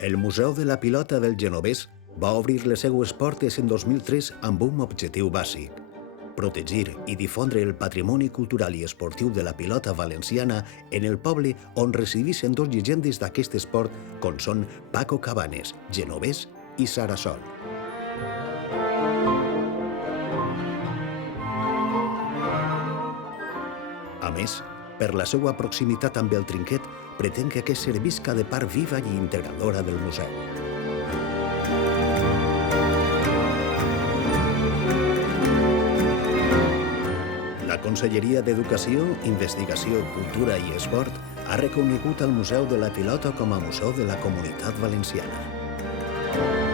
El Museu de la Pilota del Genovés va obrir les seues portes en 2003 amb un objectiu bàsic: protegir i difondre el patrimoni cultural i esportiu de la pilota valenciana en el poble on resideixen dos llegendes d'aquest esport com són Paco Cabanes, genovès, i Sarasol. A més, per la seva proximitat amb el trinquet, pretén que aquest servisca de part viva i integradora del museu. La Conselleria d'Educació, Investigació, Cultura i Esport ha reconegut el Museu de la Pilota com a Museu de la Comunitat Valenciana.